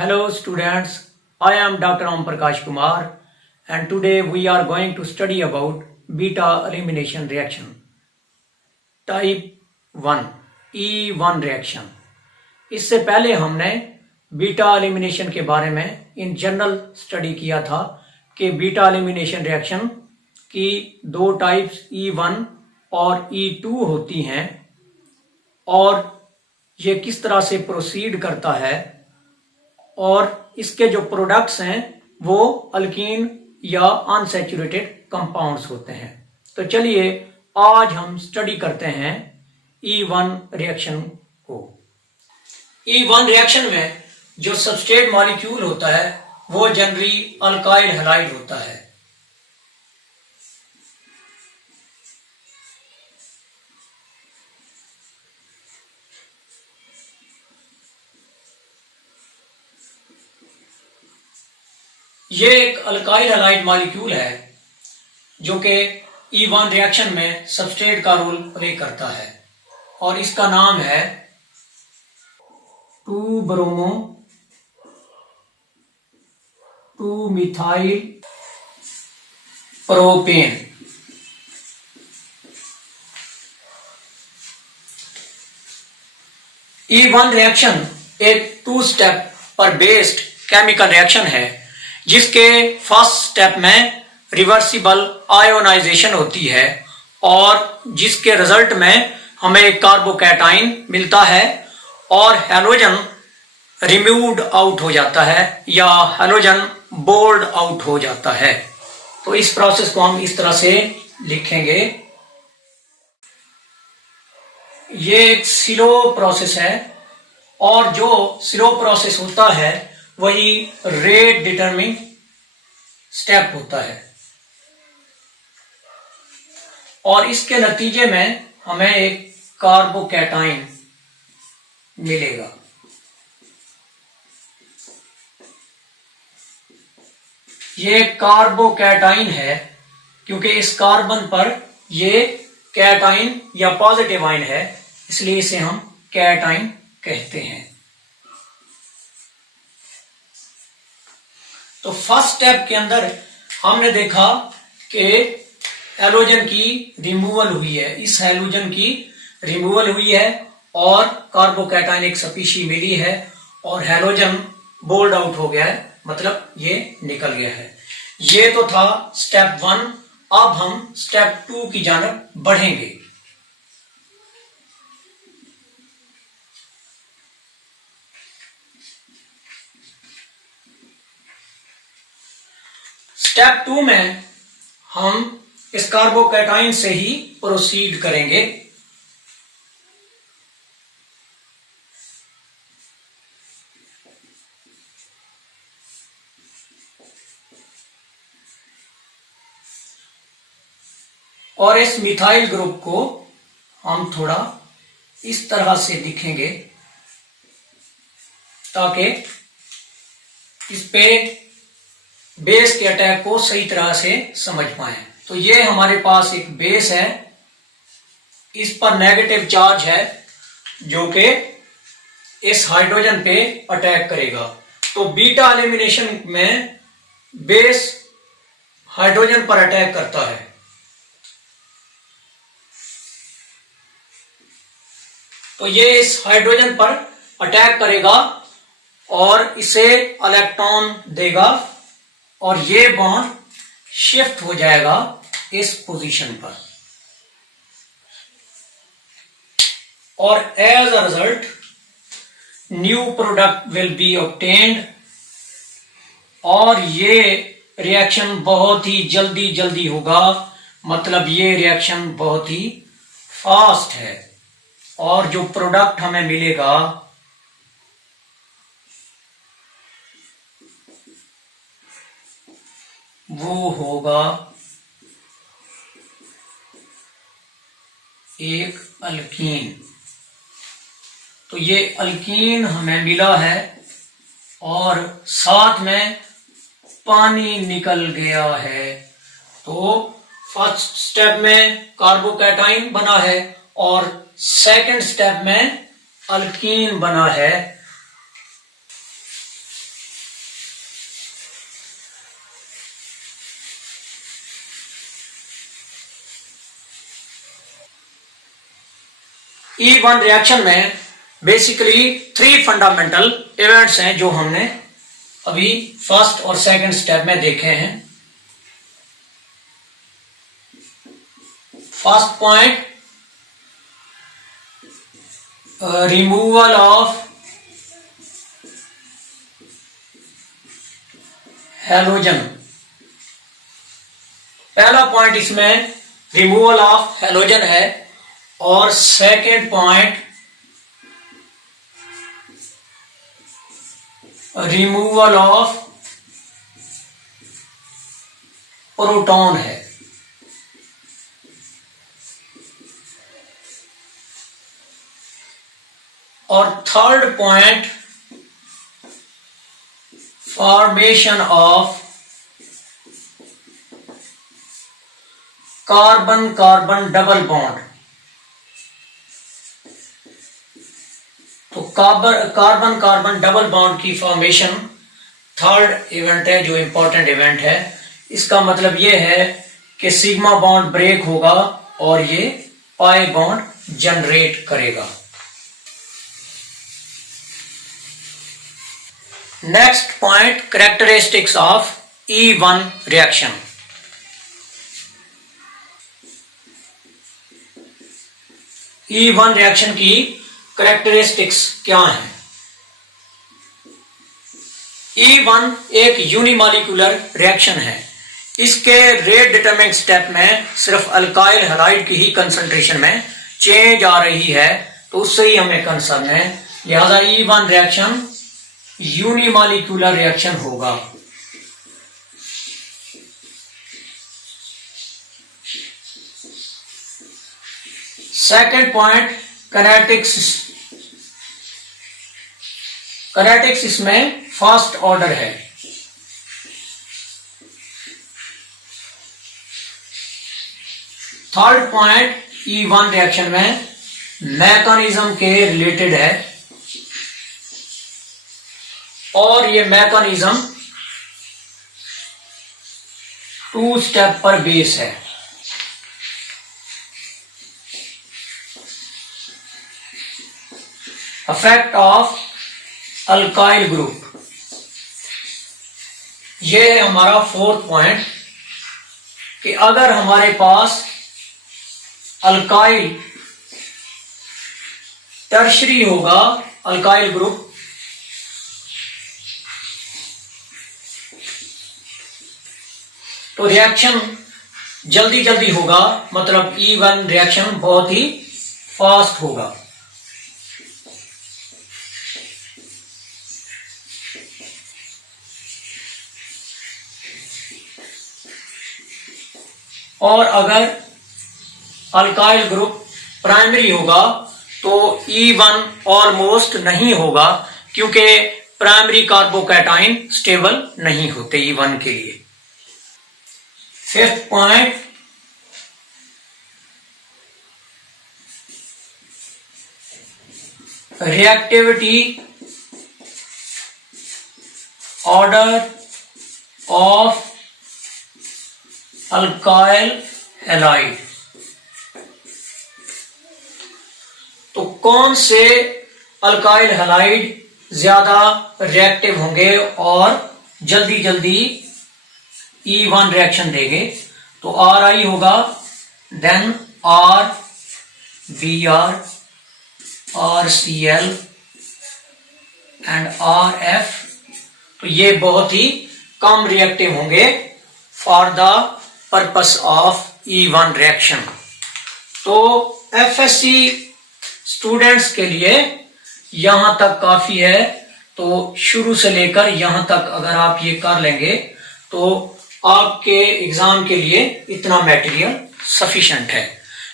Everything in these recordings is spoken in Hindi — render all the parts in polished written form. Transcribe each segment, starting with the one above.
Hello students, I am Dr. Om Prakash Kumar and today we are going to study about beta elimination reaction. Type 1 E1 reaction. इससे पहले हमने बीटा एलिमिनेशन के बारे में इन जनरल स्टडी किया था कि बीटा एलिमिनेशन रिएक्शन की दो टाइप्स E1 और E2 होती हैं और ये किस तरह से प्रोसीड करता है और इसके जो प्रोडक्ट्स हैं वो अल्कीन या अनसैचुरेटेड कंपाउंड्स होते हैं। तो चलिए आज हम स्टडी करते हैं E1 रिएक्शन को। E1 रिएक्शन में जो सबस्ट्रेट मॉलिक्यूल होता है वो जनरली अल्काइल हैलाइड होता है। ये एक अल्काइल हैलाइड मॉलिक्यूल है जो कि E1 रिएक्शन में सबस्ट्रेट का रोल प्ले करता है और इसका नाम है 2-ब्रोमो 2-मिथाइल प्रोपेन। E1 रिएक्शन एक 2 स्टेप पर बेस्ड केमिकल रिएक्शन है जिसके फर्स्ट स्टेप में रिवर्सिबल आयोनाइजेशन होती है और जिसके रिजल्ट में हमें एक कार्बोकैटाइन मिलता है और हैलोजन रिमूव्ड आउट हो जाता है या हैलोजन बोल्ड आउट हो जाता है। तो इस प्रोसेस को हम इस तरह से लिखेंगे। ये एक स्लो प्रोसेस है और जो स्लो प्रोसेस होता है वही रेट डिटरमिनिंग स्टेप होता है और इसके नतीजे में हमें एक कार्बोकैटाइन मिलेगा। ये कार्बोकैटाइन है क्योंकि इस कार्बन पर ये कैटाइन या पॉजिटिव आयन है, इसलिए इसे हम कैटाइन कहते हैं। तो फर्स्ट स्टेप के अंदर हमने देखा कि हैलोजन की रिमूवल हुई है, इस हैलोजन की रिमूवल हुई है और कार्बोकैटाइन एक स्पीशी मिली है और हैलोजन बोल्ड आउट हो गया है, मतलब ये निकल गया है। ये तो था स्टेप 1। अब हम स्टेप 2 की जानब बढ़ेंगे। स्टेप 2 में हम इस कार्बोकैटाइन से ही प्रोसीड करेंगे। और इस मिथाइल ग्रुप को हम थोड़ा इस तरह से लिखेंगे ताकि इस पे बेस के अटैक को सही तरह से समझ पाए। तो ये हमारे पास एक बेस है, इस पर नेगेटिव चार्ज है जो कि इस हाइड्रोजन पे अटैक करेगा। तो बीटा एलिमिनेशन में बेस हाइड्रोजन पर अटैक करता है। तो ये इस हाइड्रोजन पर अटैक करेगा और इसे इलेक्ट्रॉन देगा और ये बॉन्ड शिफ्ट हो जाएगा इस पोजीशन पर और as a result new product will be obtained और ये रिएक्शन बहुत ही जल्दी होगा, मतलब ये रिएक्शन बहुत ही फास्ट है और जो प्रोडक्ट हमें मिलेगा वो होगा एक अल्कीन। तो ये अल्कीन हमें मिला है और साथ में पानी निकल गया है। तो फर्स्ट स्टेप में कार्बोकैटाइन बना है और सेकंड स्टेप में अल्कीन बना है। E1 रिएक्शन में बेसिकली 3 फंडामेंटल इवेंट्स हैं जो हमने अभी फर्स्ट और सेकंड स्टेप में देखे हैं। First point, removal of halogen. पहला पॉइंट इसमें रिमूवल ऑफ हैलोजन है और second point removal of proton है। और third point formation of carbon carbon double bond. तो कार्बन कार्बन डबल बॉन्ड की फॉर्मेशन थर्ड इवेंट है जो इंपॉर्टेंट इवेंट है। इसका मतलब यह है कि सिग्मा बॉन्ड ब्रेक होगा और ये पाई बॉन्ड जनरेट करेगा। Next point, characteristics of E1 reaction. E1 reaction की कैरेक्टरिस्टिक्स क्या हैं? E1 एक यूनिमॉलिक्यूलर रिएक्शन है। इसके रेट डिटरमिनिंग स्टेप में सिर्फ अल्काइल हैलाइड की ही कंसंट्रेशन में चेंज आ रही है, तो उससे ही हमें कंसर्न है। लिहाजा E1 रिएक्शन यूनिमॉलिक्यूलर रिएक्शन होगा। Second point, kinetics. कैनेटिक्स इसमें फर्स्ट ऑर्डर है। थर्ड पॉइंट, E1 रिएक्शन में मैकेनिज्म के रिलेटेड है और ये मैकेनिज्म 2 स्टेप पर बेस है। इफेक्ट ऑफ अल्काइल ग्रुप, ये है हमारा फोर्थ पॉइंट कि अगर हमारे पास अल्काइल टर्शरी होगा, अल्काइल ग्रुप, तो रिएक्शन जल्दी जल्दी होगा, मतलब E1 रिएक्शन बहुत ही फास्ट होगा। और अगर अल्काइल ग्रुप प्राइमरी होगा तो E1 ऑलमोस्ट नहीं होगा, क्योंकि प्राइमरी कार्बोकैटाइन स्टेबल नहीं होते E1 के लिए। Fifth point, reactivity order of alkyl halide. तो कौन से अल्काइल हैलाइड ज्यादा रिएक्टिव होंगे और जल्दी जल्दी E1 रिएक्शन देंगे? तो Ri होगा, then R, Br, RCl and RF। तो ये बहुत ही कम रिएक्टिव होंगे for the purpose of E1 reaction. तो FSC स्टूडेंट्स के लिए यहां तक काफी है। तो शुरू से लेकर यहां तक अगर आप ये कर लेंगे तो आपके एग्जाम के लिए इतना मटेरियल सफिशिएंट है।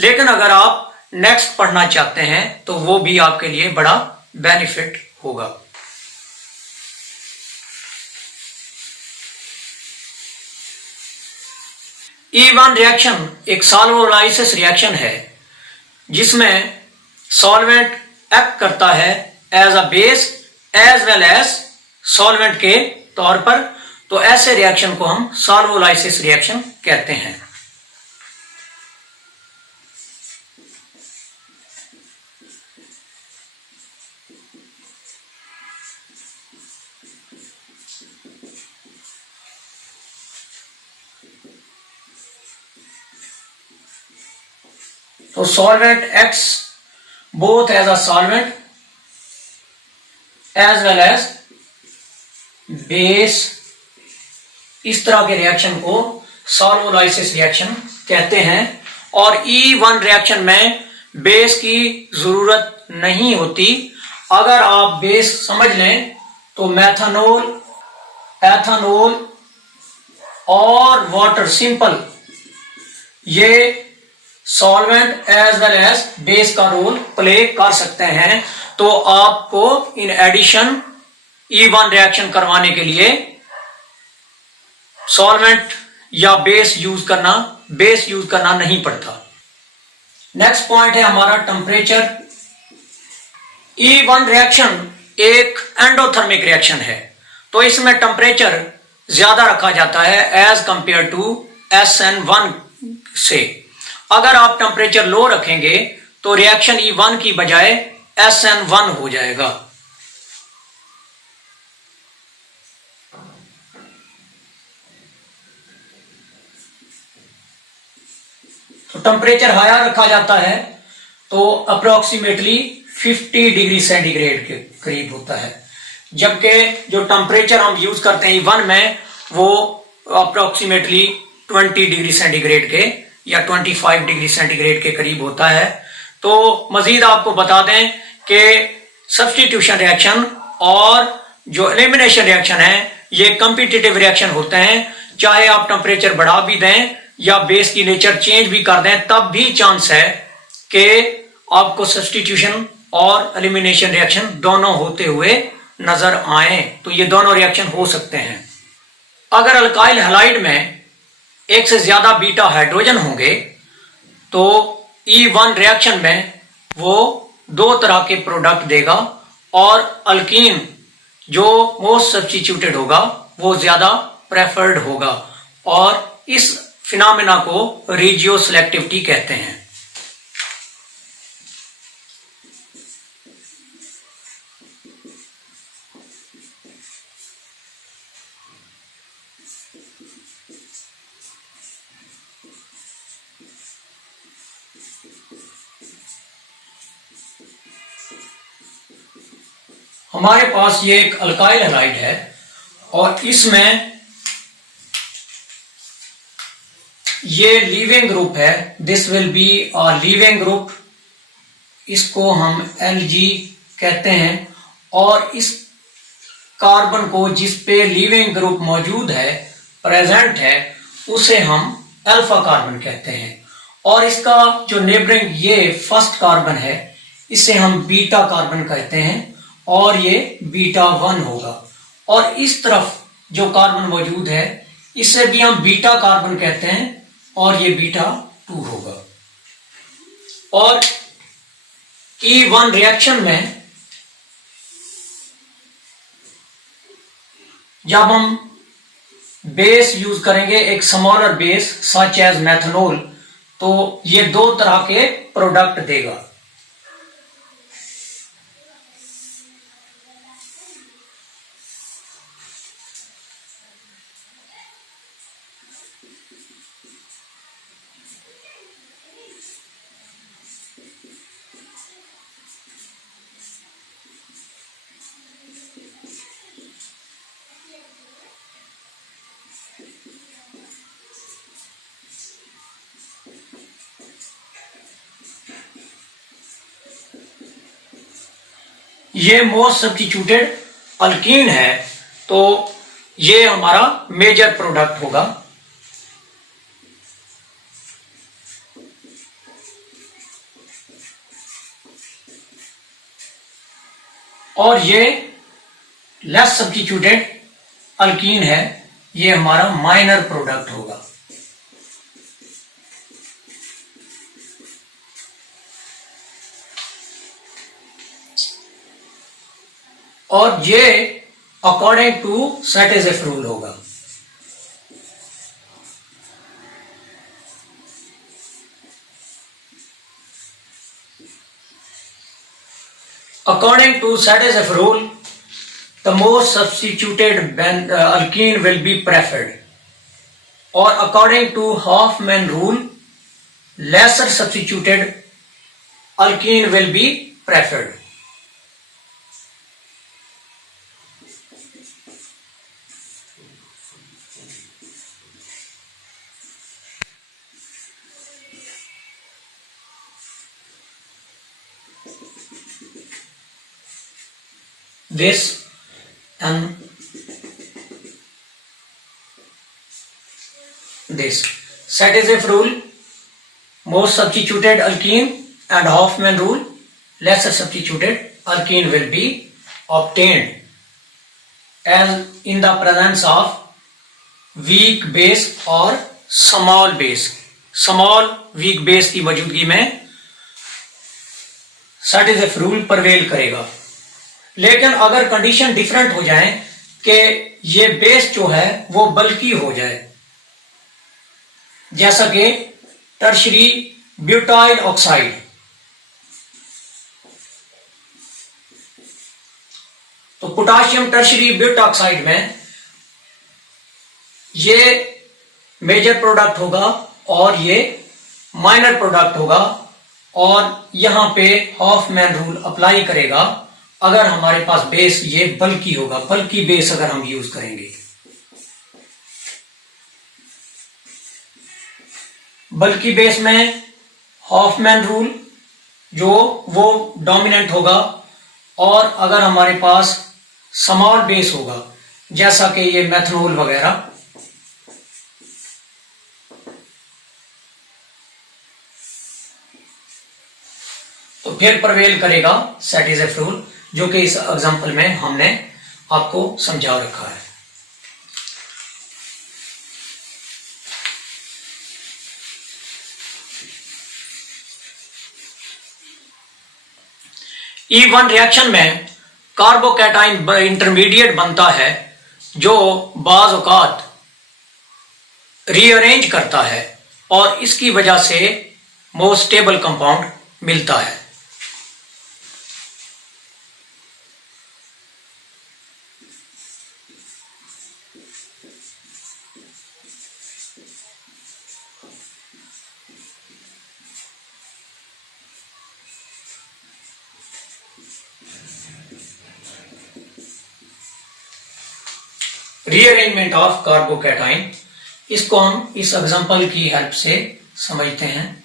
लेकिन अगर आप नेक्स्ट पढ़ना चाहते हैं तो वो भी आपके लिए बड़ा बेनिफिट होगा। E1 रिएक्शन एक सॉल्वोलाइसिस रिएक्शन है जिसमें सॉल्वेंट एक्ट करता है as a base as well as solvent के तौर पर। तो ऐसे रिएक्शन को हम सॉल्वोलाइसिस रिएक्शन कहते हैं। तो solvent acts both as a solvent as well as base. इस तरह के रिएक्शन को सॉल्वोलाइसिस रिएक्शन कहते हैं। और E1 रिएक्शन में बेस की जरूरत नहीं होती। अगर आप बेस समझ लें तो मेथनॉल, एथनॉल और वाटर, सिंपल, ये solvent as well as base का रोल प्ले कर सकते हैं। तो आपको इन एडिशन E1 रिएक्शन करवाने के लिए सॉल्वेंट या बेस यूज करना नहीं पड़ता। नेक्स्ट पॉइंट है हमारा टेम्परेचर। E1 रिएक्शन एक एंडोथर्मिक रिएक्शन है, तो इसमें टेम्परेचर ज्यादा रखा जाता है एज कंपेयर टू SN1 से। अगर आप टेम्परेचर लो रखेंगे तो रिएक्शन E1 की बजाय SN1 हो जाएगा। तो टेम्परेचर हायर रखा जाता है तो अप्रोक्सीमेटली 50 डिग्री सेंटीग्रेड के करीब होता है, जबकि जो टेम्परेचर हम यूज करते हैं E1 में वो अप्रोक्सीमेटली 20 डिग्री सेंटीग्रेड के या 25 डिग्री सेंटीग्रेड के करीब होता है। तो मजीद आपको बता दें कि सब्स्टिट्यूशन रिएक्शन और जो एलिमिनेशन रिएक्शन है ये कॉम्पिटिटिव रिएक्शन होते हैं। चाहे आप टेम्परेचर बढ़ा भी दें या बेस की नेचर चेंज भी कर दें, तब भी चांस है कि आपको सब्स्टिट्यूशन और एलिमिनेशन रिएक्शन दोनों होते हुए नजर आए। तो ये दोनों रिएक्शन हो सकते हैं। अगर अल्काइल हैलाइड में एक से ज्यादा बीटा हाइड्रोजन होंगे तो E1 रिएक्शन में वो दो तरह के प्रोडक्ट देगा और अल्कीन जो मोस्ट सब्स्टिट्यूटेड होगा वो ज्यादा प्रेफर्ड होगा, और इस फिनोमेना को रिजियो सिलेक्टिविटी कहते हैं। हमारे पास ये एक अल्काइल हैलाइड है और इसमें ये लीविंग ग्रुप है। This will be a leaving group, इसको हम Lg कहते हैं। और इस कार्बन को जिस पे लीविंग ग्रुप मौजूद है, प्रेजेंट है, उसे हम अल्फा कार्बन कहते हैं। और इसका जो नेबरिंग ये फर्स्ट कार्बन है इसे हम बीटा कार्बन कहते हैं और ये बीटा 1 होगा। और इस तरफ जो कार्बन मौजूद है इसे भी हम बीटा कार्बन कहते हैं और ये बीटा 2 होगा। और E1 रिएक्शन में जब हम बेस यूज करेंगे, एक smaller base such as methanol, तो ये दो तरह के प्रोडक्ट देगा। ये मोस्ट सब्स्टिट्यूटेड अल्कीन है तो ये हमारा मेजर प्रोडक्ट होगा। और ये लेस सब्स्टिट्यूटेड अल्कीन है, ये हमारा माइनर प्रोडक्ट होगा। और ये अकॉर्डिंग टू सैटिस्फाइड रूल होगा। According to Satisf rule, the most substituted alkene will be preferred. Or according to Hoffman rule, lesser substituted alkene will be preferred. This and this. Satyazef rule, most substituted alkene, and Hoffman rule, lesser substituted alkene will be obtained as in the presence of weak base or small base. Small weak base की मौजूदगी में Satyazef rule prevail करेगा. लेकिन अगर कंडीशन डिफरेंट हो जाए कि ये बेस जो है वो बल्की हो जाए, जैसा कि टर्शरी ब्यूटाइल ऑक्साइड, तो पोटाशियम टर्शरी ब्यूट ऑक्साइड में ये मेजर प्रोडक्ट होगा और ये माइनर प्रोडक्ट होगा, और यहां पे हॉफमैन रूल अप्लाई करेगा अगर हमारे पास बेस ये बल्की होगा. बल्की बेस अगर हम यूज करेंगे, बल्की बेस में हॉफमैन रूल जो वो डोमिनेंट होगा, और अगर हमारे पास स्मॉल बेस होगा जैसा कि ये मेथनॉल वगैरह, तो फिर प्रवेल करेगा सैटिज़ेफ रूल, जो कि इस एग्जांपल में हमने आपको समझा रखा है. E1 रिएक्शन में कार्बोकैटाइन इंटरमीडिएट बनता है जो बाज़ औक़ात रीअरेंज करता है, और इसकी वजह से मोस्ट स्टेबल कंपाउंड मिलता है. रीअरेंजमेंट ऑफ कार्बोकैटाइन, इसको हम इस एग्जांपल की हेल्प से समझते हैं.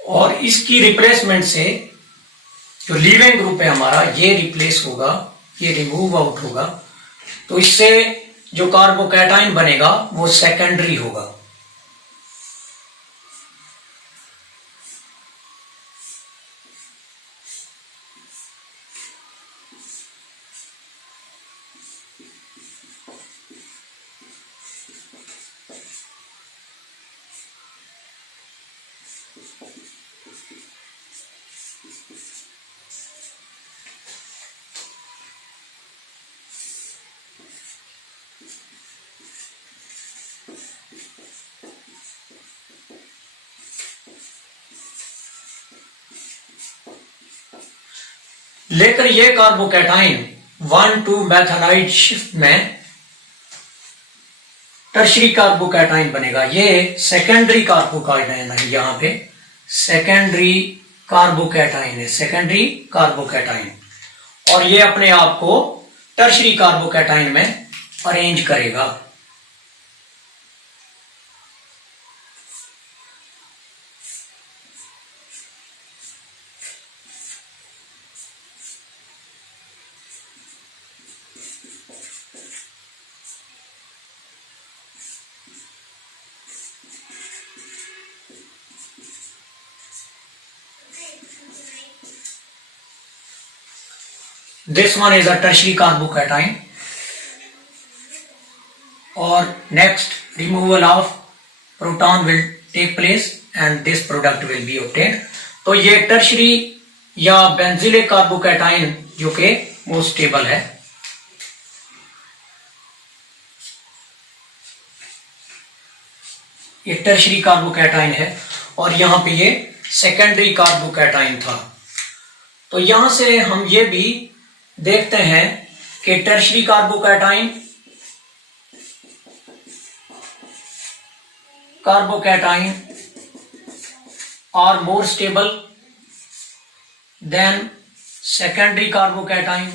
और इसकी रिप्लेसमेंट से जो लीविंग ग्रुप है हमारा, ये रिप्लेस होगा, ये रिमूव आउट होगा, तो इससे जो कार्बोकैटाइन बनेगा वो सेकेंडरी होगा. लेकर ये कार्बोकैटाइन 1,2 मेथानाइड शिफ्ट में टर्शरी कार्बोकैटाइन बनेगा. ये सेकेंडरी कार्बोकैटाइन है, यहां पे सेकेंडरी कार्बोकैटाइन है, सेकेंडरी कार्बोकैटाइन, और ये अपने आप को टर्शरी कार्बोकैटाइन में अरेंज करेगा. This one is a tertiary carbocation. Or next, removal of proton will take place and this product will be obtained. तो ये टर्शरी या बेंजिलिक कार्बोकैटाइन जो कि मोस्ट स्टेबल है, ये टर्शरी कार्बोकैटाइन है और यहां पे ये सेकेंडरी कार्बोकैटाइन था। तो यहां से हम ये भी देखते हैं कि tertiary carbocation are more stable than secondary carbocation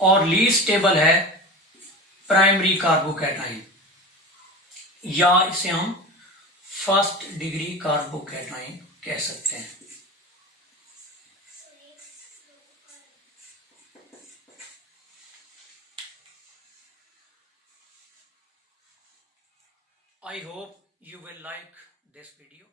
और लीस्ट स्टेबल है प्राइमरी कार्बोकैटाइन, या इसे हम फर्स्ट डिग्री कार्बोकैटाइन कह सकते हैं। I hope you will like this video.